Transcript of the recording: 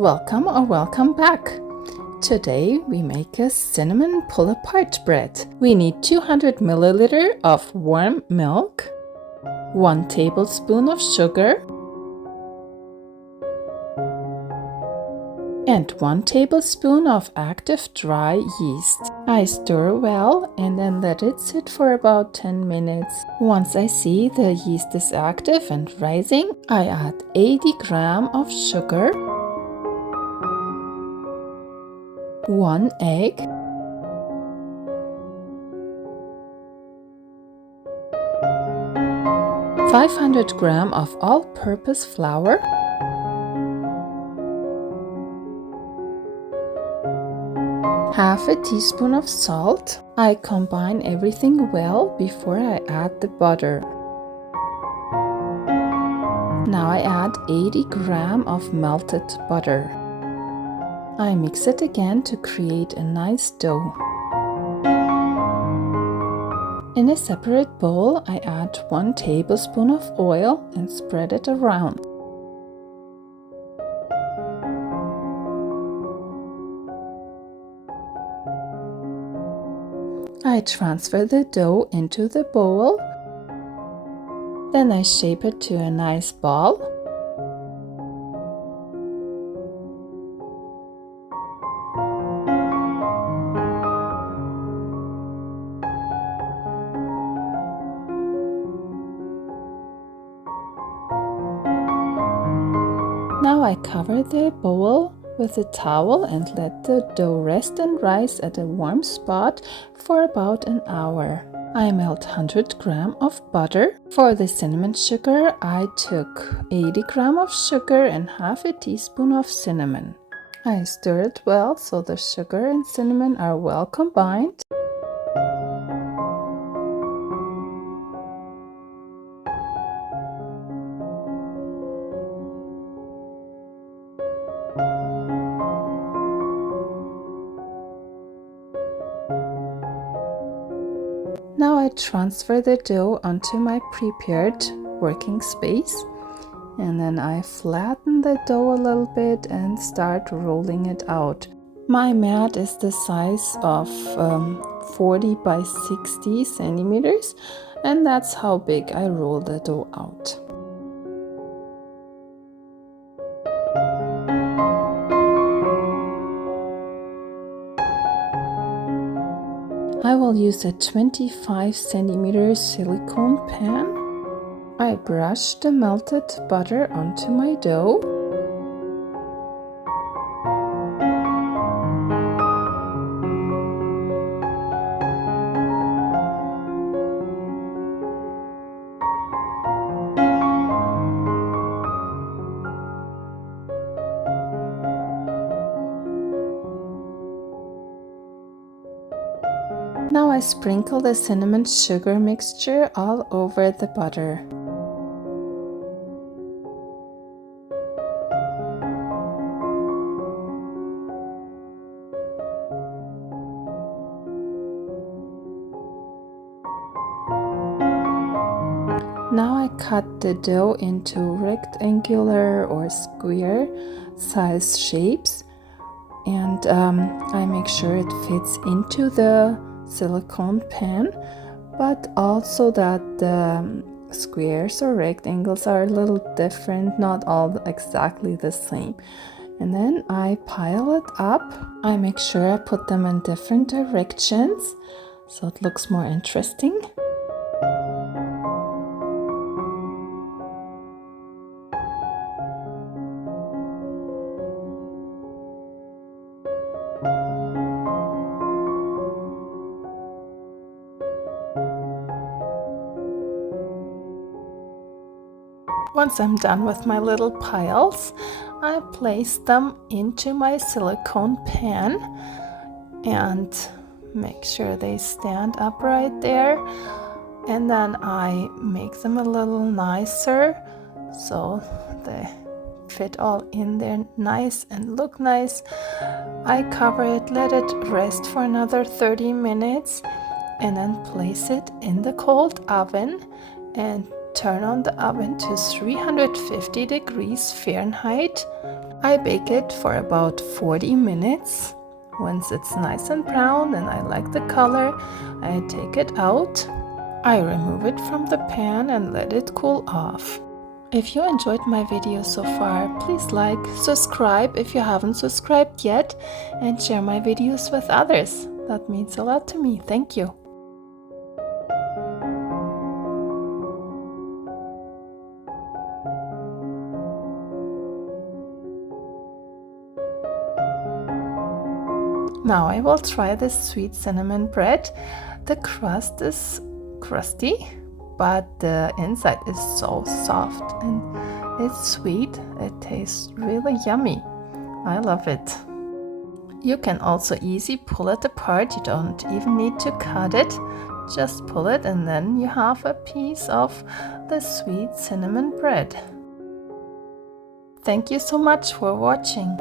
Welcome or welcome back. Today we make a cinnamon pull-apart bread. We need 200 milliliter of warm milk, 1 tablespoon of sugar, and 1 tablespoon of active dry yeast. I stir well and then let it sit for about 10 minutes. Once I see the yeast is active and rising, I add 80 grams of sugar, 1 egg, (500 grams of all-purpose flour, half a teaspoon of salt. I combine everything well before I add the butter. Now I add 80 grams of melted butter. I mix it again to create a nice dough. In a separate bowl, I add 1 tablespoon of oil and spread it around. I transfer the dough into the bowl. Then I shape it to a nice ball. Now I cover the bowl with a towel and let the dough rest and rise at a warm spot for about an hour. I melt 100 grams of butter. For the cinnamon sugar, I took 80 grams of sugar and half a teaspoon of cinnamon. I stir it well so the sugar and cinnamon are well combined. Now I transfer the dough onto my prepared working space, and then I flatten the dough a little bit and start rolling it out. My mat is the size of 40 by 60 centimeters, and that's how big I roll the dough out. I will use a 25 centimeter silicone pan. I brush the melted butter onto my dough. Now I sprinkle the cinnamon sugar mixture all over the butter. Now I cut the dough into rectangular or square size shapes, and I make sure it fits into the silicone pan, but also that the squares or rectangles are a little different, not all exactly the same. And then I pile it up. I make sure I put them in different directions so it looks more interesting. Once I'm done with my little piles, I place them into my silicone pan and make sure they stand upright there. And then I make them a little nicer so they fit all in there nice and look nice. I cover it, let it rest for another 30 minutes, and then place it in the cold oven and turn on the oven to 350 degrees Fahrenheit I bake it for about 40 minutes. Once it's nice and brown and I like the color, I take it out. I remove it from the pan and let it cool off. If you enjoyed my video so far, please like, subscribe if you haven't subscribed yet, and share my videos with others. That means a lot to me. Thank you. Now I will try this sweet cinnamon bread. The crust is crusty, but the inside is so soft and it's sweet. It tastes really yummy. I love it. You can also easily pull it apart. You don't even need to cut it. Just pull it and then you have a piece of the sweet cinnamon bread. Thank you so much for watching.